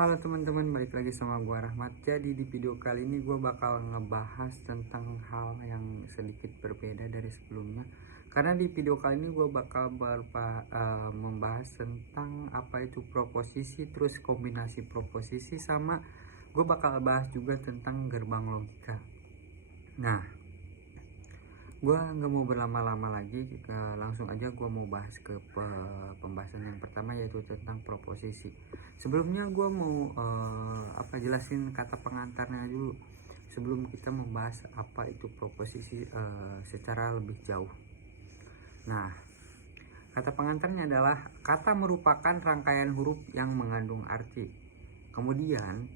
Halo teman-teman, balik lagi sama gua Rahmat. Jadi di video kali ini gua bakal ngebahas tentang hal yang sedikit berbeda dari sebelumnya. Karena di video kali ini gua bakal membahas tentang apa itu proposisi, terus kombinasi proposisi, sama gua bakal bahas juga tentang gerbang logika. Nah, gua nggak mau berlama-lama lagi, langsung aja gua mau bahas ke pembahasan yang pertama, yaitu tentang proposisi. Sebelumnya gua mau jelasin kata pengantarnya dulu sebelum kita membahas apa itu proposisi secara lebih jauh. Nah, kata pengantarnya adalah kata merupakan rangkaian huruf yang mengandung arti. Kemudian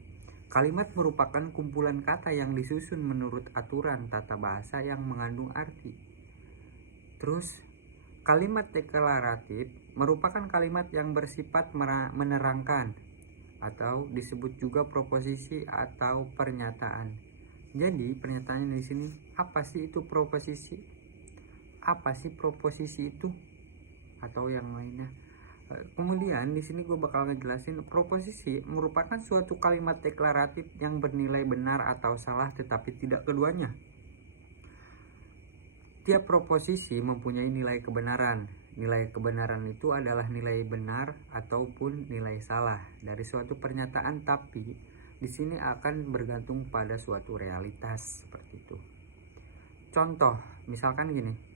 kalimat merupakan kumpulan kata yang disusun menurut aturan tata bahasa yang mengandung arti. Terus, kalimat deklaratif merupakan kalimat yang bersifat menerangkan atau disebut juga proposisi atau pernyataan. Jadi, pernyataannya di sini, apa sih itu proposisi? Apa sih proposisi itu? Atau yang lainnya. Kemudian di sini gue bakal ngejelasin proposisi merupakan suatu kalimat deklaratif yang bernilai benar atau salah tetapi tidak keduanya. Tiap proposisi mempunyai nilai kebenaran. Nilai kebenaran itu adalah nilai benar ataupun nilai salah dari suatu pernyataan, tapi di sini akan bergantung pada suatu realitas seperti itu. Contoh, misalkan gini.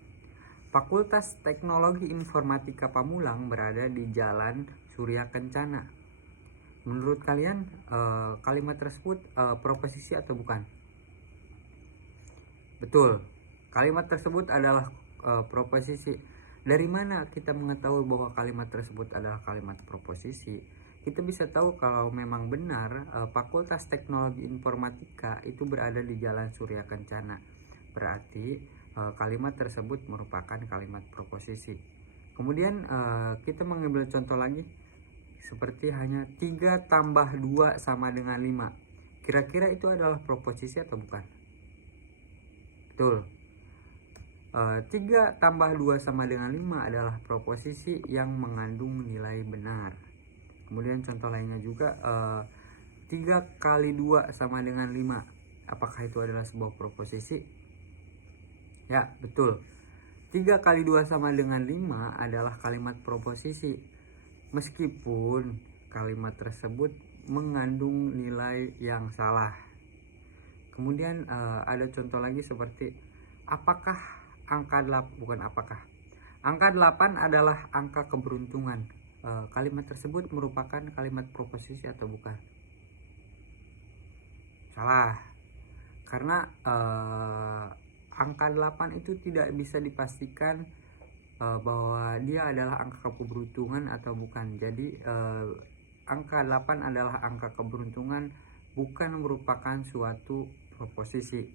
Fakultas Teknologi Informatika Pamulang berada di Jalan Surya Kencana. Menurut kalian kalimat tersebut proposisi atau bukan? Betul, kalimat tersebut adalah proposisi. Dari mana kita mengetahui bahwa kalimat tersebut adalah kalimat proposisi? Kita bisa tahu kalau memang benar Fakultas Teknologi Informatika itu berada di Jalan Surya Kencana. Berarti kalimat tersebut merupakan kalimat proposisi. Kemudian kita mengambil contoh lagi seperti hanya 3 tambah 2 sama dengan 5. Kira-kira itu adalah proposisi atau bukan? Betul. 3 tambah 2 sama dengan 5 adalah proposisi yang mengandung nilai benar. Kemudian contoh lainnya juga 3 kali 2 sama dengan 5. Apakah itu adalah sebuah proposisi? Ya, betul. 3 kali 2 sama dengan 5 adalah kalimat proposisi. Meskipun kalimat tersebut mengandung nilai yang salah. Kemudian ada contoh lagi seperti apakah angka 8 bukan apakah. Angka 8 adalah angka keberuntungan. Kalimat tersebut merupakan kalimat proposisi atau bukan? Salah. Karena angka 8 itu tidak bisa dipastikan bahwa dia adalah angka keberuntungan atau bukan. Jadi angka 8 adalah angka keberuntungan, bukan merupakan suatu proposisi.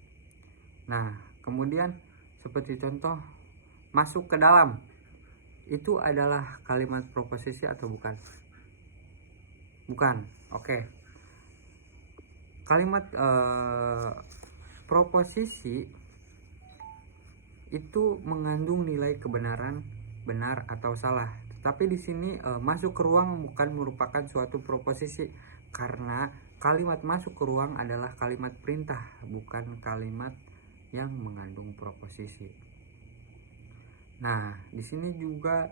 Nah, kemudian seperti contoh masuk ke dalam, itu adalah kalimat proposisi atau bukan? Bukan. Oke. Kalimat proposisi itu mengandung nilai kebenaran, benar atau salah. Tapi di sini masuk ke ruang bukan merupakan suatu proposisi, karena kalimat masuk ke ruang adalah kalimat perintah, bukan kalimat yang mengandung proposisi. Nah, di sini juga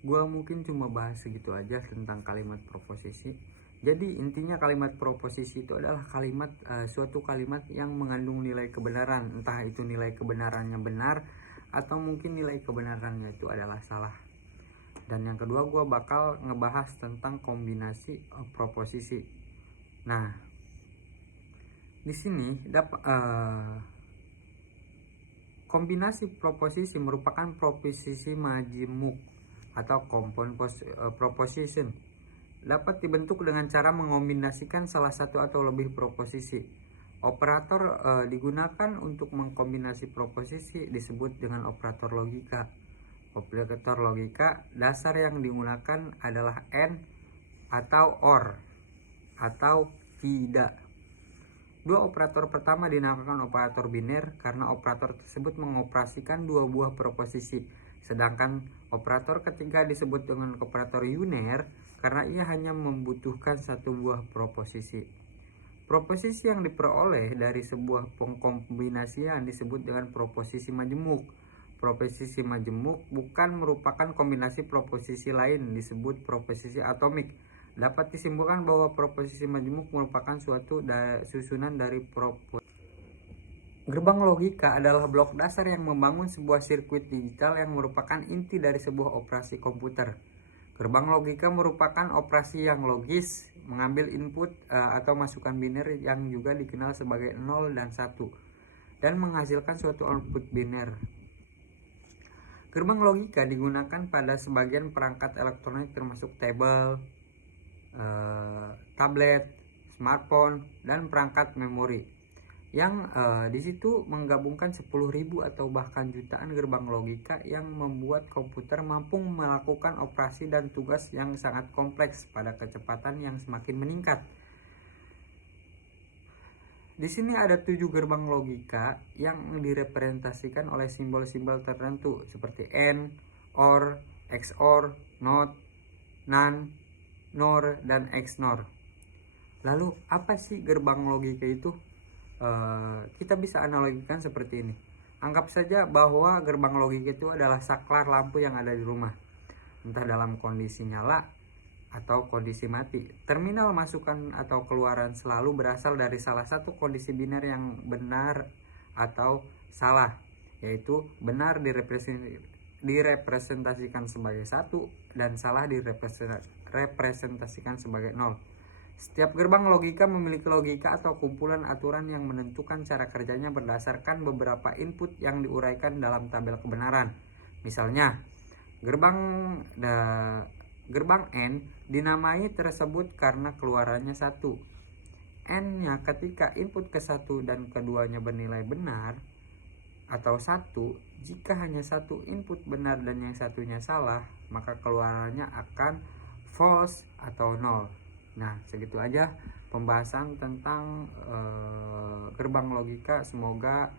gua mungkin cuma bahas segitu aja tentang kalimat proposisi. Jadi intinya kalimat proposisi itu adalah kalimat suatu kalimat yang mengandung nilai kebenaran, entah itu nilai kebenarannya benar atau mungkin nilai kebenarannya itu adalah salah. Dan yang kedua gue bakal ngebahas tentang kombinasi proposisi. Nah, di sini kombinasi proposisi merupakan proposisi majemuk atau compound proposition. Dapat dibentuk dengan cara mengombinasikan salah satu atau lebih proposisi. Operator digunakan untuk mengkombinasi proposisi disebut dengan operator logika. Operator logika dasar yang digunakan adalah and atau or atau tidak. Dua operator pertama dinamakan operator biner karena operator tersebut mengoperasikan dua buah proposisi. Sedangkan operator ketiga disebut dengan operator uner karena ia hanya membutuhkan satu buah proposisi. Proposisi yang diperoleh dari sebuah pengkombinasian disebut dengan proposisi majemuk. Proposisi majemuk bukan merupakan kombinasi proposisi lain, disebut proposisi atomik. Dapat disimpulkan bahwa proposisi majemuk merupakan suatu susunan dari proposisi. Gerbang logika adalah blok dasar yang membangun sebuah sirkuit digital yang merupakan inti dari sebuah operasi komputer. Gerbang logika merupakan operasi yang logis, mengambil input atau masukan biner yang juga dikenal sebagai 0 dan 1, dan menghasilkan suatu output biner. Gerbang logika digunakan pada sebagian perangkat elektronik termasuk tablet, tablet, smartphone, dan perangkat memori yang di situ menggabungkan 10.000 atau bahkan jutaan gerbang logika yang membuat komputer mampu melakukan operasi dan tugas yang sangat kompleks pada kecepatan yang semakin meningkat. Di sini ada 7 gerbang logika yang direpresentasikan oleh simbol-simbol tertentu seperti AND, OR, XOR, NOT, NAND, NOR, dan XNOR. Lalu apa sih gerbang logika itu? Kita bisa analogikan seperti ini. Anggap saja bahwa gerbang logika itu adalah saklar lampu yang ada di rumah, entah dalam kondisi nyala atau kondisi mati. Terminal masukan atau keluaran selalu berasal dari salah satu kondisi biner yang benar atau salah, yaitu benar direpresentasikan sebagai 1 dan salah direpresentasikan sebagai 0. Setiap gerbang logika memiliki logika atau kumpulan aturan yang menentukan cara kerjanya berdasarkan beberapa input yang diuraikan dalam tabel kebenaran. Misalnya, gerbang N dinamai tersebut karena keluarannya 1. N-nya ketika input ke 1 dan keduanya bernilai benar atau 1, jika hanya satu input benar dan yang satunya salah, maka keluarannya akan false atau 0. Nah, segitu aja pembahasan tentang gerbang logika. Semoga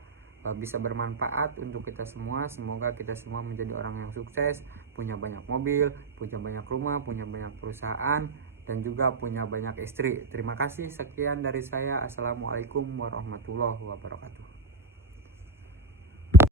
bisa bermanfaat untuk kita semua. Semoga kita semua menjadi orang yang sukses, punya banyak mobil, punya banyak rumah, punya banyak perusahaan, dan juga punya banyak istri. Terima kasih, sekian dari saya. Assalamualaikum warahmatullahi wabarakatuh.